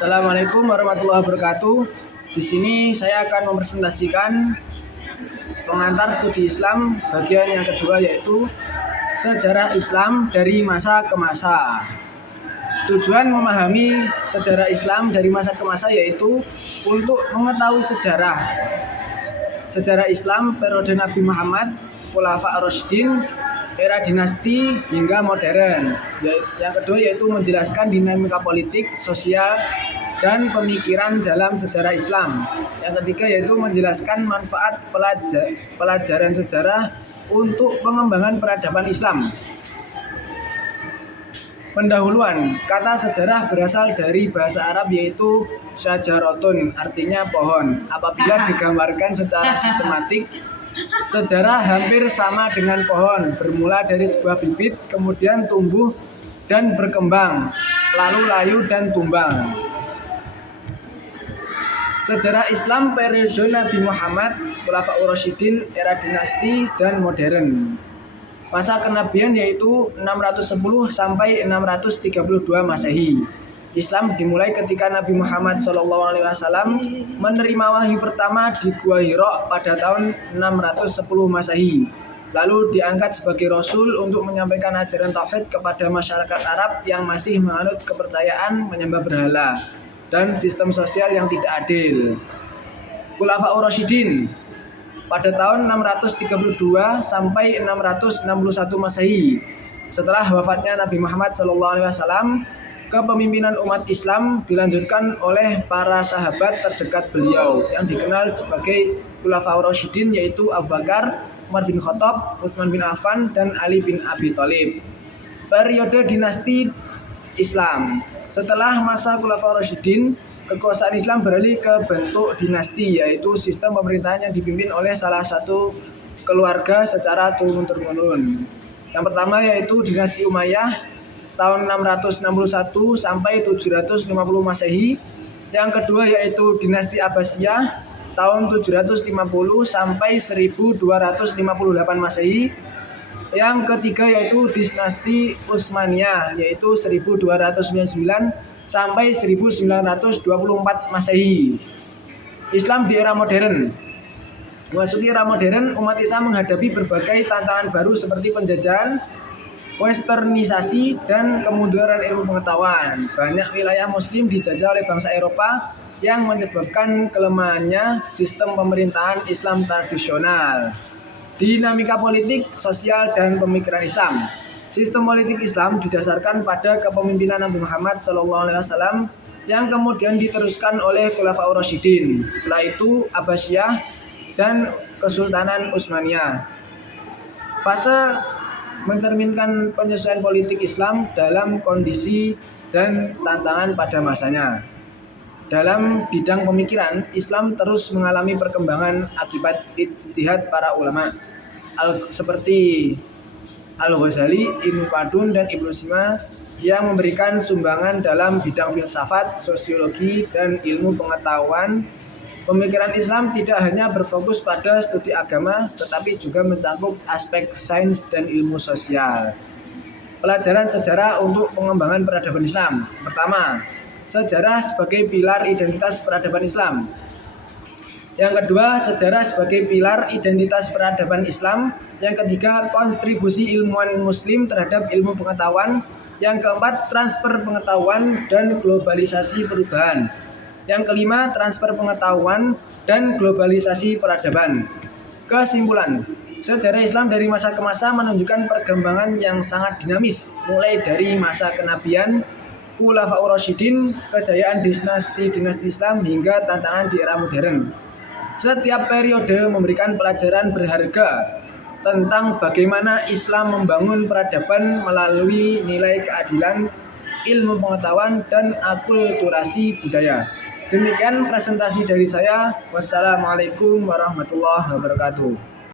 Assalamualaikum warahmatullahi wabarakatuh. Di sini saya akan mempresentasikan pengantar studi Islam bagian yang kedua, yaitu sejarah Islam dari masa ke masa. Tujuan memahami sejarah Islam dari masa ke masa yaitu untuk mengetahui sejarah Islam periode Nabi Muhammad, Khulafa ar-Rasyidin, era dinasti hingga modern. Yang kedua yaitu menjelaskan dinamika politik, sosial, dan pemikiran dalam sejarah Islam. Yang ketiga yaitu menjelaskan manfaat pelajaran sejarah untuk pengembangan peradaban Islam. Pendahuluan, kata sejarah berasal dari bahasa Arab yaitu syajaratun, artinya pohon. Apabila digambarkan secara sistematik, sejarah hampir sama dengan pohon, bermula dari sebuah bibit, kemudian tumbuh dan berkembang, lalu layu dan tumbang. Sejarah Islam periode Nabi Muhammad, Khulafa ar-Rasyidin, era dinasti, dan modern. Masa kenabian yaitu 610 sampai 632 Masehi. Islam dimulai ketika Nabi Muhammad SAW menerima wahyu pertama di Gua Hira pada tahun 610 Masehi. Lalu diangkat sebagai Rasul untuk menyampaikan ajaran Tauhid kepada masyarakat Arab yang masih menganut kepercayaan menyembah berhala dan sistem sosial yang tidak adil. Khulafa ar-Rasyidin pada tahun 632 sampai 661 Masehi. Setelah wafatnya Nabi Muhammad SAW, kepemimpinan umat Islam dilanjutkan oleh para sahabat terdekat beliau yang dikenal sebagai Khulafa ar-Rasyidin, yaitu Abu Bakar, Umar bin Khattab, Utsman bin Affan, dan Ali bin Abi Thalib. Periode dinasti Islam. Setelah masa Khulafa ar-Rasyidin, kekuasaan Islam beralih ke bentuk dinasti, yaitu sistem pemerintahan yang dipimpin oleh salah satu keluarga secara turun-temurun. Yang pertama yaitu dinasti Umayyah tahun 661 sampai 750 Masehi. Yang kedua yaitu dinasti Abbasiyah tahun 750 sampai 1258 Masehi. Yang ketiga yaitu dinasti Utsmaniyah yaitu 1299 sampai 1924 Masehi. Islam di era modern. Memasuki era modern, umat Islam menghadapi berbagai tantangan baru seperti penjajahan, westernisasi, dan kemunduran ilmu pengetahuan. Banyak wilayah muslim dijajah oleh bangsa Eropa yang menyebabkan kelemahannya sistem pemerintahan Islam tradisional. Dinamika politik, sosial, dan pemikiran Islam. Sistem politik Islam didasarkan pada kepemimpinan Nabi Muhammad SAW yang kemudian diteruskan oleh Khulafa ar-Rasyidin. Setelah itu Abbasiyah dan Kesultanan Utsmaniyah. Fase mencerminkan penyesuaian politik Islam dalam kondisi dan tantangan pada masanya. Dalam bidang pemikiran, Islam terus mengalami perkembangan akibat ijtihad para ulama seperti Al-Ghazali, Ibnu Khaldun, dan Ibnu Sina yang memberikan sumbangan dalam bidang filsafat, sosiologi, dan ilmu pengetahuan. Pemikiran Islam tidak hanya berfokus pada studi agama, tetapi juga mencakup aspek sains dan ilmu sosial. Pelajaran sejarah untuk pengembangan peradaban Islam. Pertama, sejarah sebagai pilar identitas peradaban Islam. Yang kedua, sejarah sebagai pilar identitas peradaban Islam. Yang ketiga, kontribusi ilmuwan muslim terhadap ilmu pengetahuan. Yang keempat, transfer pengetahuan dan globalisasi perubahan. Yang kelima, transfer pengetahuan dan globalisasi peradaban. Kesimpulan, sejarah Islam dari masa ke masa menunjukkan perkembangan yang sangat dinamis, mulai dari masa kenabian, Khulafa ar-Rasyidin, kejayaan dinasti Islam, hingga tantangan di era modern. Setiap periode memberikan pelajaran berharga tentang bagaimana Islam membangun peradaban melalui nilai keadilan, ilmu pengetahuan, dan akulturasi budaya. Demikian presentasi dari saya. Wassalamualaikum warahmatullahi wabarakatuh.